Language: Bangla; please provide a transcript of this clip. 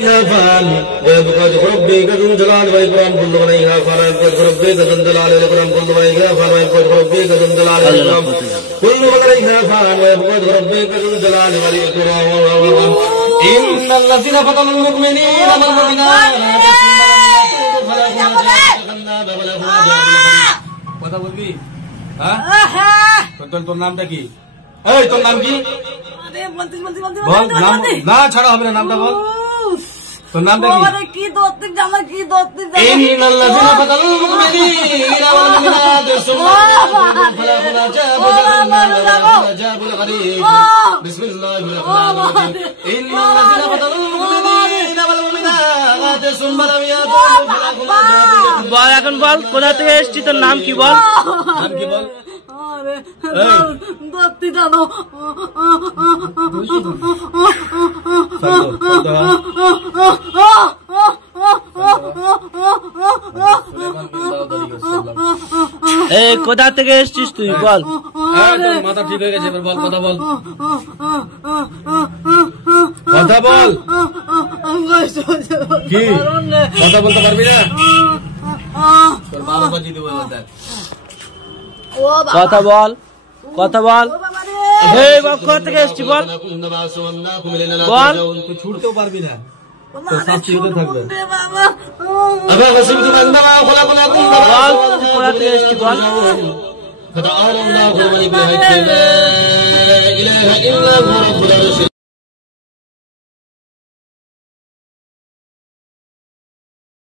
فان ويبقى ربك ذو الجلال والإكرام كل من عليها فان ويبقى ربك ذو الجلال والإكرام كل من عليها فان ويبقى ربك ذو الجلال والإكرام كل من عليها فان ويبقى ربك ذو الجلال والإكرام إن الذين فتنوا المؤمنين والمؤمنات কথা বলবি হ্যাঁ তোর নামটা কি এই তোর নাম কি বল নাম না ছাড়া হবে না নামটা বল তোর নামটা কি আরে কি দত্ত জানা কি দত্ত জানা ইন্নাল্লাযিনা ফাতানুল মুমিনিনা ওয়াল মুমিনাত সুবহানাল্লাহ জাবুল গরীব বিসমিল্লাহির রাহমানির রাহিম ইন্নাল্লাযিনা ফাতানুল মুমিনিনা ওয়াল মুমিনাত সুবহানাল্লাহ বল এখন বল কোথা থেকে এসেছিস তোর নাম কি বল নাম কি বল আরে দত্ত জানো এই কোথা থেকে এসেছিস তুই বল মাথা ঠিক হয়ে গেছে এবার বল কথা বল কথা বল কি কথা বলতে পারবি না তোর বাবা বাজি দেবো কথা বল কথা বল এই বাপ কোথা থেকে এসেছিস বল বল তুই ছুটতেও পারবি না তো শাস্তি হতে থাকবে আবার ওয়াসিবতু আন্নামা খলাকনাকুম বল কোথা থেকে এসেছিস বল ফাতাআলা আল্লাহু ওয়া লা ইলাহা ইল্লা হুয়া রাব্বুল আরশ